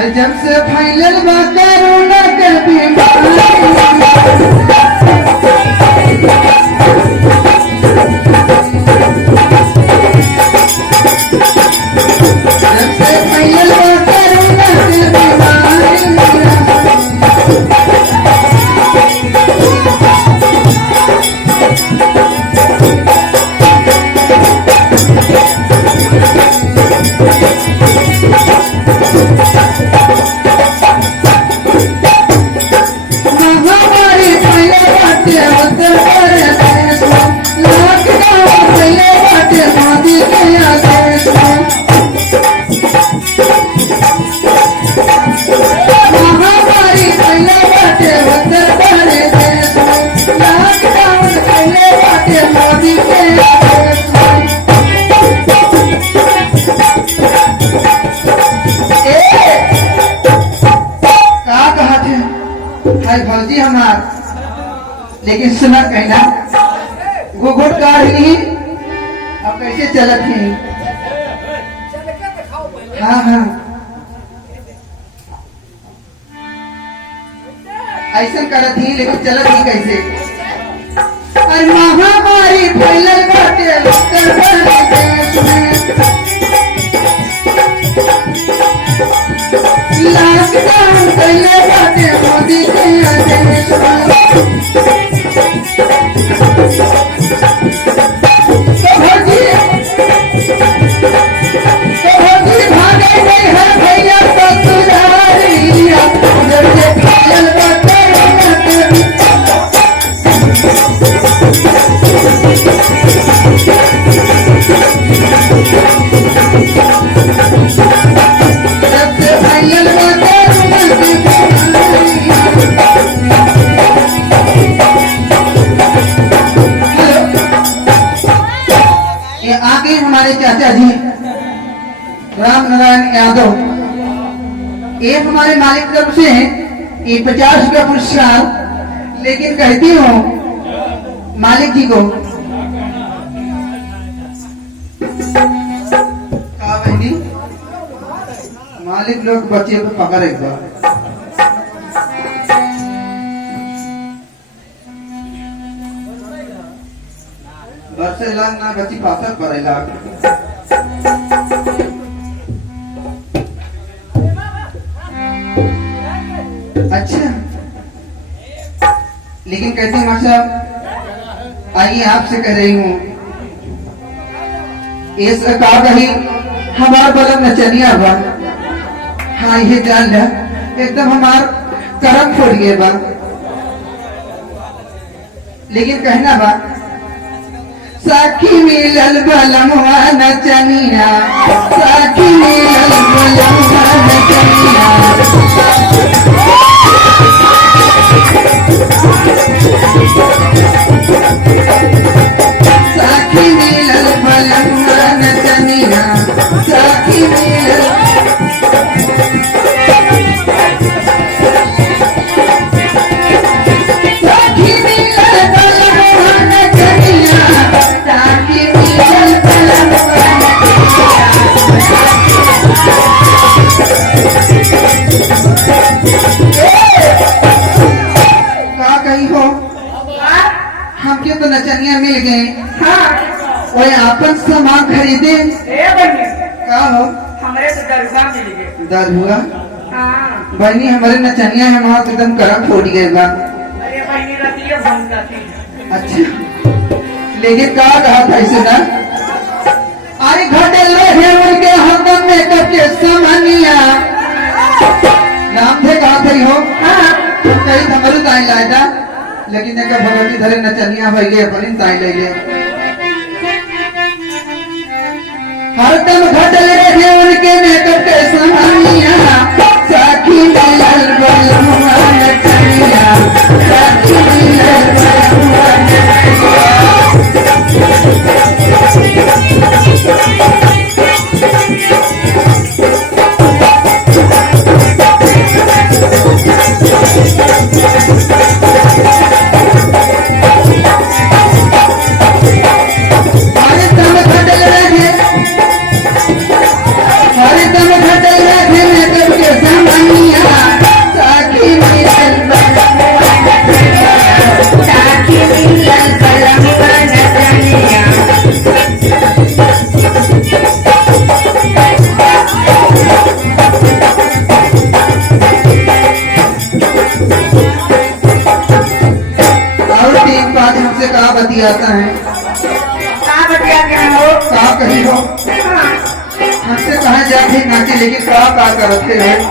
अरे जब से फैलल बा कोरोना के बीमारी, जब से फैलल बा कोरोना के बीमारी, महामारी फैले बाटे उत्तर प्रदेश में, लॉकडाउन फैले बाटे मोदी के आदेश में। महामारी फैले बाटे उत्तर प्रदेश में, लॉकडाउन फैले बाटे मोदी के आदेश में। का कहत है हाय भौजी हमार, लेकिन सुना कहना घुघुट काढ़ ली अब कैसे चलत है। हाँ हाँ ऐसा करत ही, लेकिन चलत ही कैसे। अरे महामारी फैलल बाटे उत्तर प्रदेश में, लॉकडाउन फैले बाटे मोदी के आदेश में। तो भौजी भागे गई है भैया ससुरारिया, जब से फैलल बा कोरोना के जब से फैलल बा कोरोना के बीमारी। ये आगे हमारे चाचा जी राम नारायण यादव, ये हमारे मालिक तरफ से ये 50 का पुरस्कार, लेकिन कहती हूँ मालिक जी को का बहनी, मालिक लोग बच्चे को पकड़ एक बार। बरसे लाग ना बच्ची पाथर पर लाग। अच्छा, लेकिन कहते हैं मास्टर साहब, आइए आपसे कह रही हूँ, इस का कही हमार बलम नचनिया बा। हाँ ये जान लिया, एकदम हमार करम फोड़ गए बा। लेकिन कहना बा साखी मिलल बलमवा नचनिया, साखी मिलल बलमवा नचनिया, साखी मिलल बलमवा नचनिया, साखी मिलल। साखी मिलल बलमवा नचनिया, साखी मिलल बलमवा का कही हो, हमके तो नचनिया मिल गए। हाँ वही आपन सामान खरीदे का हो, हमारे तो दरगाह मिल गए। दरुआ हाँ बहनी हमारे नचनिया है वहाँ एकदम करम फूट गए बा। अरे बहनी रतिया बन जाती। अच्छा, लेकिन का कहा था इसे ना, अरे घटे लोहे उनके हरदम में करके सामानिया, नाम थे कहा थे हो। हाँ कई हमारे ताई लाए था, लेकिन एक भगवती धरे नचनिया भैले अपनी ताई ले ले। हरदम घटल रहे उनके मेकअप के सामानिया, साखी मिलल बलमवा नचनिया, साखी मिलल बलमवा नचनिया। हरे दम घटल रहे मेकअप के सामान बतियाता है। कहाँ बतिया के हो? का कही हो हाँ। हमसे कहा जाते नाचे लेकिन का करते हो।